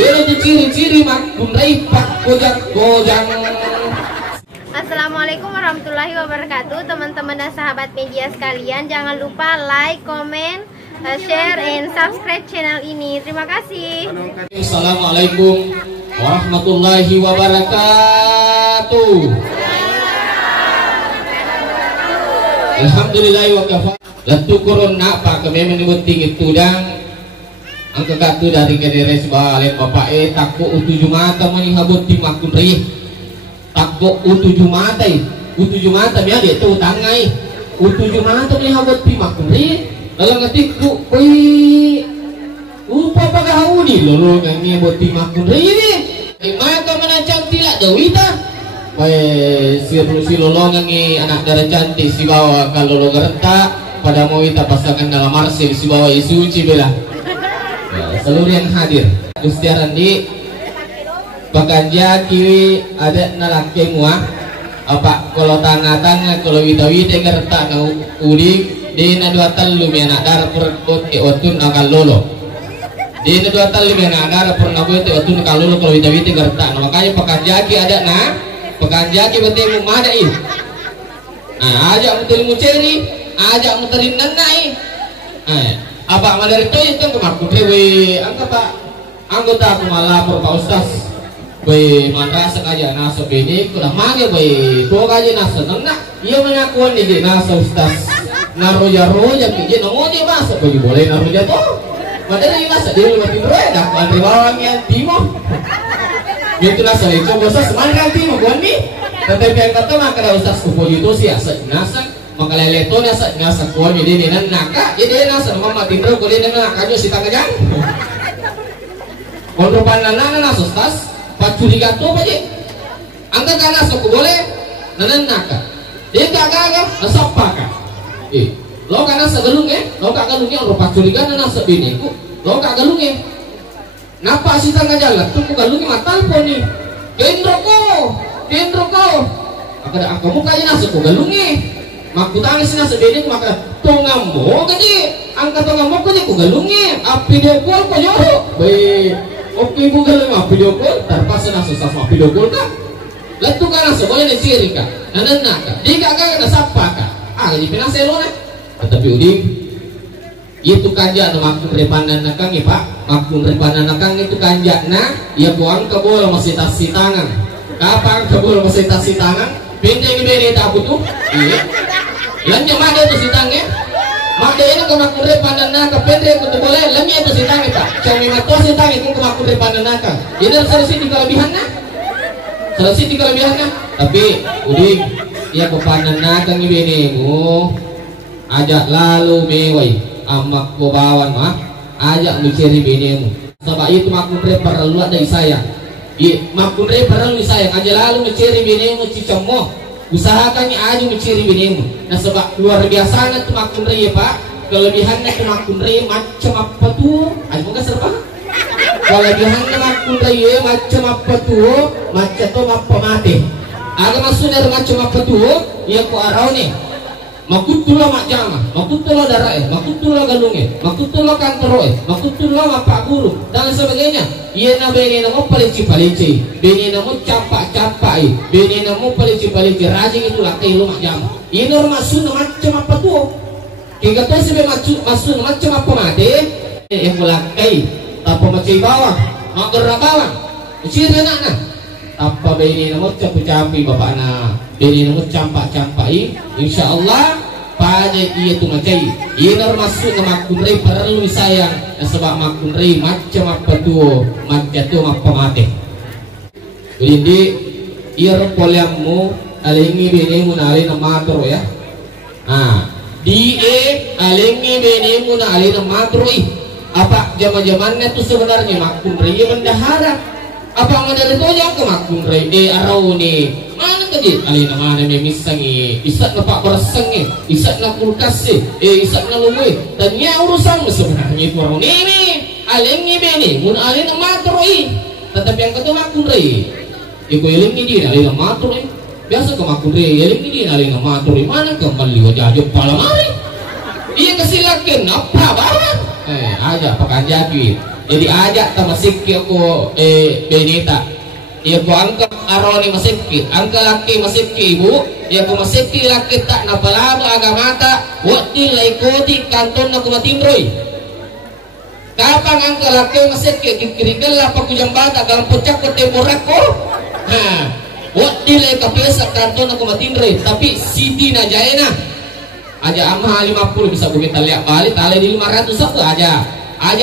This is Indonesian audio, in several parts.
Ini ciri-ciri makun rai pak gojang. Assalamualaikum warahmatullahi wabarakatuh, teman-teman dan sahabat media sekalian. Jangan lupa like, comment, share, and subscribe channel ini. Terima kasih. Assalamualaikum warahmatullahi wabarakatuh. Alhamdulillah wa kafa. Latu corona pak kami menyebut tinggi tudang. Angka katu dari generasi balik bapak takut utuh mata menihabut di makun rai. Takut utuh mata biar dia tu tangai utuh mata menihabut di makun rai. Dalam ngetik ku upa pagahuni lolo ngani buat di makun rai ini. Maka mana cantik lah dawita. Si lolo ngani anak darah cantik si bawa kalau lo gerenta pada mau kita pasangan dalam marsil si bawa isu cibela. Seluruh yang hadir Gustiaran di Pakanja kiri ada nalaki muah apa kalau tanga-tanga kalau wita-wita gertak na udik di na dua talu anak darah perut ke otun akal lolo di na dua talu anak darah perut ke otun akal lolo kalau wita-wita gertak. Nah, makanya Pakanja kiri ada na Pakanja kiri betul mumadai. Nah, ajak betul muceri ajak muterin nanai. Apa madari itu kemaku dewi angka anggota aku malapor Pak Ustaz we madrasah aja nasa bini kudah mage we to aja nasa nana iya mengakuan di nasa Ustaz naroja kiji namo dia masuk we boleh naroja to madari nasa dia lebih berat aku antri bawang yang timo gitu nasa itu Ustaz semangat timo bukan nih tetapi yang kata maka Ustaz kupo itu sih nasa maka leleto nasa kuat jadi nan naka jadi nasa mama tindro ko din naka nyo si tangajan konrupan nana Ustaz pacuriga to pa di angka kana so ko boleh nanan naka dia gaga nasapa ka lo kana sa galung lo ka galung ro pacuriga nana sa bini ko lo ka galung napa si tangajan to ko galung matal po ni kendro ko akada angka muka nasa ko galung makutangin sina sebede maka tongamo kadi angka tongamo kadi ko galungi video call ko yo be oke Google ma video call terpaksa na susah ma video call ka latu kana so boleh ciri ka nanana ka di ka sapa ka di pinaselo na tetapi uding itu kanja na makun repanan na kang Pak makun repanan na kang itu kanja na ia buang ka bola masih tasi tangan kapang ka bola masih tasi tangan pendek bene ta butuh iya lanya made itu sitangnya made ini kemakure pandanaka pendek itu boleh lanya itu sitangnya Pak jangan mato sitangnya itu kemakure pandanaka ini selesai di kelebihannya tapi uding ya kepandanaka ngibinemu ajak lalu mewai amak ko bawan mah ajak mencari binemu sebab itu makure perlu dari saya makure perlu saya aja lalu mencari binemu cicomo usahakannya aja mencari binimu. Nah sebab luar biasa tuh makun raya Pak kelebihannya tuh makun raya macam apa tuh aja bukan serba kelebihannya makun raya macam apa tuh macam tuh apa mati agak maksudnya macam apa tuh ya ku arau nih makutulah mak jama makutulah darah makutulah galungnya makutulah kantoro makutulah apa guru dan sebagainya iya na beni namo palici beni namo campak beni namo palici rajin itu lakai lu mak jama ini orang maksud macam apa tuh kita tuh sebe maksud macam apa mati yang melakai apa macam bawah mak gerak bawah ciri anak apa beni namo capi bapak anak beni namo campak insya Allah pada iya tu macai iya masuk ke makun rei perlu sayang sebab makun rei macam apa tu macam tu apa mati jadi iya poliamu alingi benemu na alin matro ya alingi benemu na alin matro apa zaman-zamannya tu sebenarnya makun rei bendahara apa ngadar itu aja ke makun rei arau ni mana tadi alina mana misangi isak na pak bersengi isak na kulkas isak na lumui tanya urusan sebenarnya itu orang ini alingi beni mun alina matroi tetapi yang kedua makun rei iku ilingi di alina matroi biasa ke makun rei ilingi di alina matroi mana kembali wajah pala mari iya kesilakin apa barang aja pakai jaki Jadi ajak ta masiki ako benita. Iya ko angka aroni masiki, angka laki masiki ibu. Iya ko masiki laki tak napalaba agamata. Wati laikoti kanton na kumatimroy. Kapang angka laki masiki kikirigal la pakujambata dalam pocak ko temorako. Nah, wati lai kapesa kanton na kumatimroy. Tapi Siti Najaena aja amah 50 bisa bukit lihat balik tali di 500 satu aja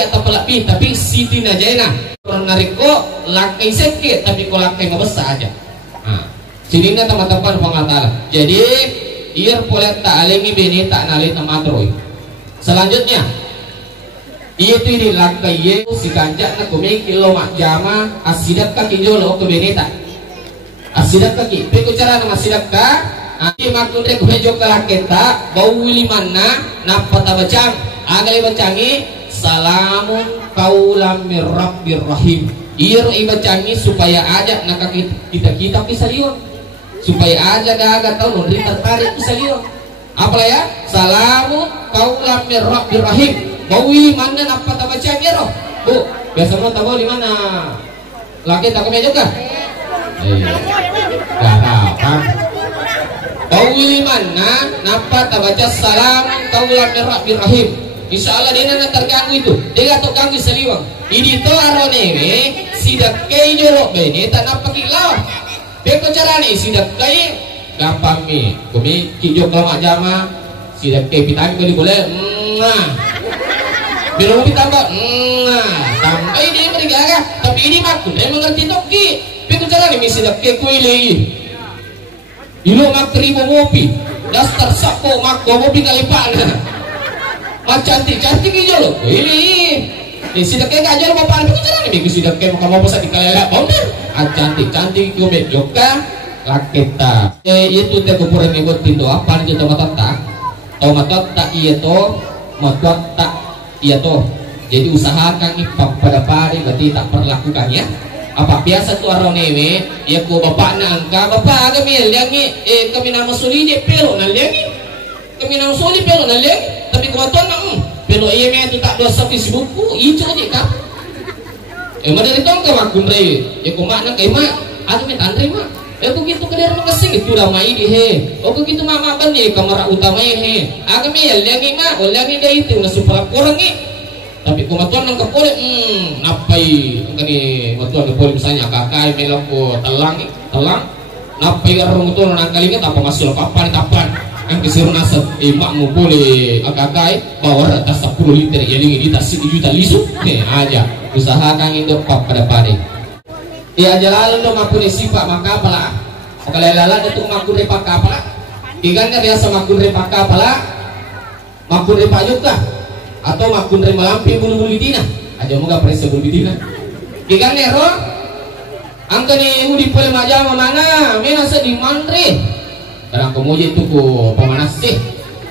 tak lebih. Tapi Siti Najaena orang nariko lakai sekit tapi kok lakai ngebesar aja. Nah, sini teman-teman pengatalan. Jadi ir boleh tak alengi bini tak nali tamatroy. Selanjutnya itu di lakai ye si kanjak na kumiki lo mak jama asidak kaki jolo ke bini tak asidak kaki. Peko cara nama asidak ka. Ati makun rek mejo kalaketa bau limana napata bacang agali bacangi salamun kaulam mir rabbir rahim. Ieu ibacangi supaya aja nak kita bisa lihat supaya aja daga tahu non tertarik bisa lihat apa ya salamun kaulam mir rabbir rahim bau limana napata bacangi roh bu biasa mau tahu di mana laki tak mejo kah apa Bawi mana napa tabaca salam kaulan rabbir rahim. Insyaallah dia nak terganggu itu. Dia gak terganggu seliwang. Ini to aronewe sidak kei jorok bene tak napa kilau. Beko carane sidak kei gampang mi. Kumi kijok lama jama sidak kei pitang boleh. Belum ditambah. Tambah ini mereka tapi ini makun dia mengerti toki. Beko carane mi sidak kei kue lagi. Ilo mak terima mopi, dasar sapo mak mopi kalipana. Mak cantik aja loh. Ini sidak kayak aja lo bapak apa cara nih? Sidak kayak mau pesan di kalela, bener. Cantik gue joka laketa. Itu teh kupuran nego tindo apa nih tomat tak iya to, motot tak iya to. Jadi usahakan ipang pada pari berarti tak perlakukan ya. Apa biasa tu orang newe ya ko bapak na angka bapak kami liangi kami nama suli je pelo na liangi kami nama suli pelo na liangi tapi ko baton na pelo iya me tu tak dosa Facebook itu je ka mana dari tong ka makun re ya ko mak na kay mak ano me tanre mak ko gitu kadar makasing itu ramai di he ko gitu mama ban ni kamera utama he kami liangi mak liangi dai itu na supaya kurang ni tapi kumatuan nang kapole napai kani matuan kapole misalnya kakai melok ko telang napai arung tu nang kalinget apa masuk papan ang kisiru nasab mak mo boleh akakai bawa atas 10 liter ya lingi di tas 1 juta lisu aja usahakan itu pada pare ya jalan do mapune sifat maka pala kalala itu makure pakapala ikan kan biasa makure pakapala makure payuka atau makun dari malampi bulu dina aja moga presa bulu dina ikan nero angka ni udi pole majama mana mena di mantri barang kemudian itu ku pemanas sih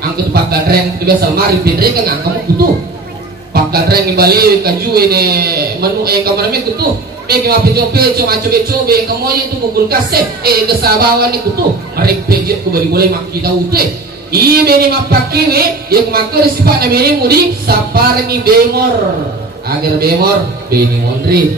angka tu pakai reng tu biasa mari pindri kan angka butuh pakai reng balik kaju ini menu kamar me kutu me ke mapi cuma cobe kemudian itu ku kulkas kesabawan ni kutu mari pejet ku bari boleh mak kita utuh iya beni mapakiwe yang makar sifat na beni mudi saparni bemor agar bemor beni mondri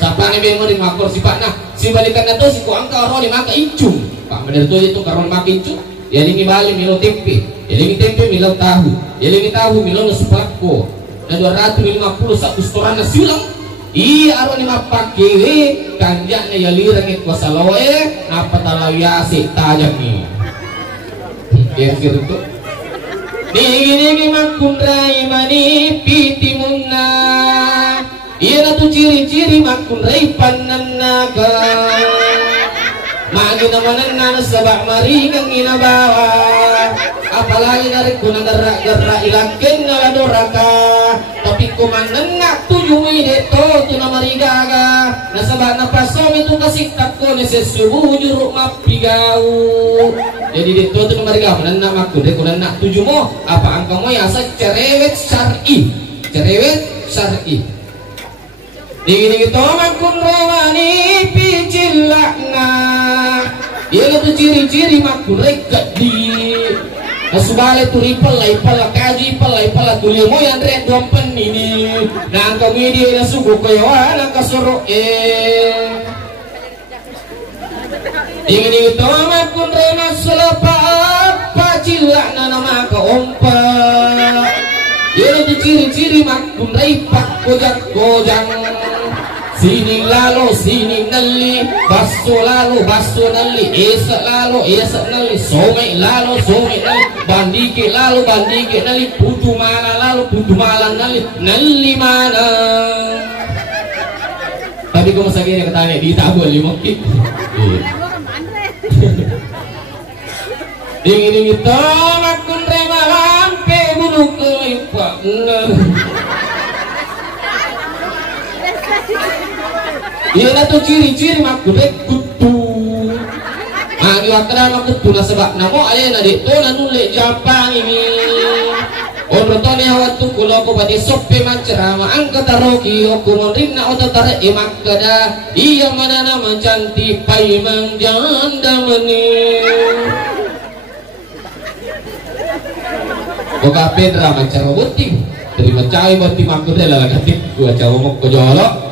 saparni bemor di makor sifat na si balikan na to si ko angka ro di maka incung pak bener to itu karon makin incung ya lingi bali milo tempe ya lingi tempe milo tahu ya lingi tahu milo supako na 250 satu storan na siulang iya aro ni mapakiwe kanjak na yalirang kuasa loe napa talawya asik tajam ni ya gitu dingin makun rai mani piti munna iya tu ciri-ciri makun rai panan naga magi namanan nana sabak mari kang bawa apalagi dari kuna gerak ilaken nala doraka tapi kumanan nak tujuh ide tu namari gaga nasabak napasom itu kasih takko nesesubuh juruk mapigau jadi itu tu namari gaga manan nak makun dek kuna nak tujuh mo apa angka mo ya asa cerewet syar'i dingin itu makun rawani picilakna dia itu ciri-ciri makun gadi Nasubale tu ipal kaji ipal tulia mo yan red dompen ini nang kami dia nasugo kayo nang kasoro ingin itu makun rema sulapa apa cila nama ka ompa ini tu ciri-ciri makun reipak gojang sini lalu sini nali baso lalu baso nali esa lalu esa nali some lalu some nali bandike lalu bandike nali putu mala lalu putu mala nali mana tadi kau masa gini katanya di tabu limokit dingin itu makun rema lampe bulu kelipak iya na tuh ciri-ciri makun kutu agi wakra makutu na sebab namo ayah na dito na nulik Japang ini Onrotone hawatu kulo ko pati soppe mancerama angka taroki okumun rinna otatare imakada iya manana mancanti pai mangjanda meni Oka pedra mancara buti terima cai buti makude lalagati gua cawo mok kojolo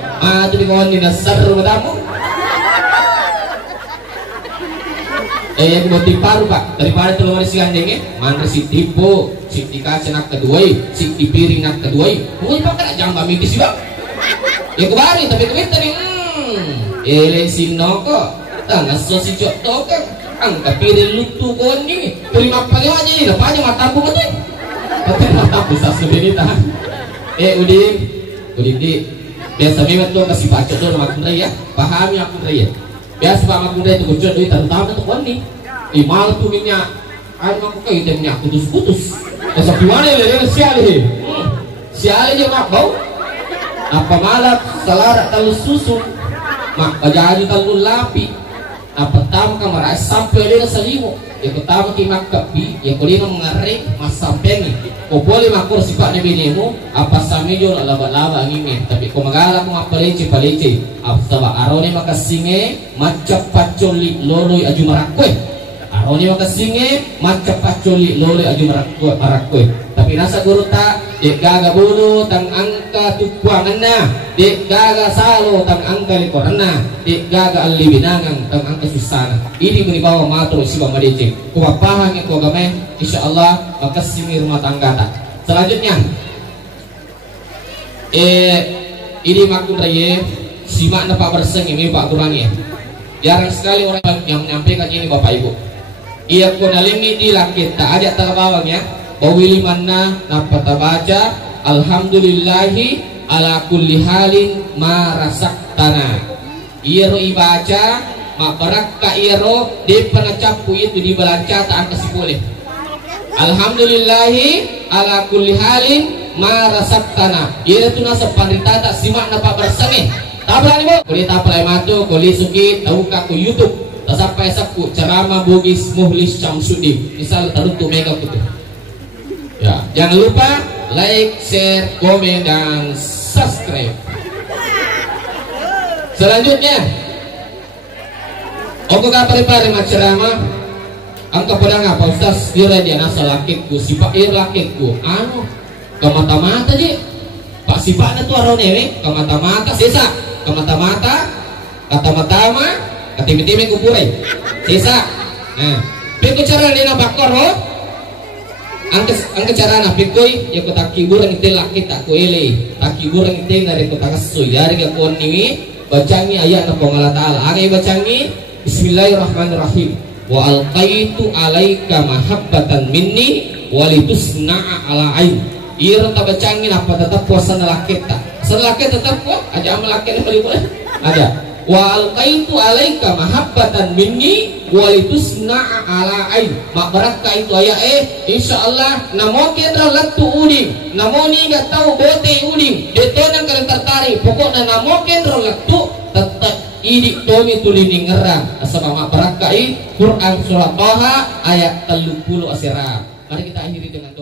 jadi kawan di nasar madamu yang buti paru pak daripada telur si andengnya mana si tipu si dikasih nak kedua si dipiring nak kedua mungkin pakai jamba miti sih pak ya kebari tapi kebit tadi sino kok tangan sosi cok token angka piring lutu kawan ini terima paling aja ini apa aja mataku betul tapi mataku sasuk ini tahan udin di biasa memang tuh kasih baca tuh sama kundra ya pahami aku kundra ya biasa sama kundra itu kucur duit terutama tuh kawan nih imal tuh minyak air aku kayak itu minyak putus-putus biasa gimana ya dia sial dia mak bau apa malah selarak talu susu mak bajaju talu lapi apa tamu kamar sampai dia selimo ya pertama kimak kapi ya kulino mengarik mas sampai nih kau boleh makur sifatnya binimu apa samijo laba-laba ngime tapi kau magala kau apalece apa sabak arone maka singe macap pacoli loloi aju marakwe arone maka singe macap pacoli loloi aju marakwe tapi nasa guru tak dek gaga bodoh tang angka tukuanganna dek gaga salo tang angka likorana dek gaga alli binangang tang angka susana ini menibawa matro siwa madece kau pahang kau game insyaallah maka sini rumah tangga tak selanjutnya ini makun raya simak napa berseng ini pak kurangnya jarang sekali orang yang menyampaikan ini bapak ibu ia kunalingi di lakit tak ada terbawang ya bawili manna napa tabaca alhamdulillahi ala kulli halin ma rasaktana iro ibaca mak barakka iro di penacapu itu dibaca tak kasih boleh alhamdulillahi ala kulli halin ma rasaktana iro tu nasa pandita tak simak napa bersengih tabrak ni bo kuli taplay matu kuli suki tauka ku YouTube tak sampai saku ceramah bugis muhlis Syamsuddin misal tarutu mega kutu ya, jangan lupa like, share, komen, dan subscribe. Selanjutnya, aku kapari-pari macerama, angka pedang apa Ustaz? Kira dia nasa lakiku, sifat lakiku, kemata-mata je, pak sifatnya tuh arone, kemata-mata sisa, kemata-mata, kata-mata, katimi-timi kupurai, sisa. Nah, tapi cara dia bakor, angka cara napikoy ya ko takibur ang itil lakit ako ele takibur ang itil ngari ko takasuy yari ka ko niwi bacangi ayat na pangala taala ang bacangi bismillahirrahmanirrahim wa alqaitu alaika mahabbatan minni walitusna'a ala ain ira ta bacangi apa tetap puasa na lakit ta sa lakit tetap ko aja amal lakit na boleh ada wa alqaitu alaika mahabbatan minni walitusna'a ala ain mak barakka itu aya insyaallah namokin ralatu uding namoni enggak tahu bote uding detonang kalian tertarik pokoknya namokin ralatu tetap idik tomi tulini ngerang asal mak barakka Quran surah Taha ayat 30 asira mari kita akhiri dengan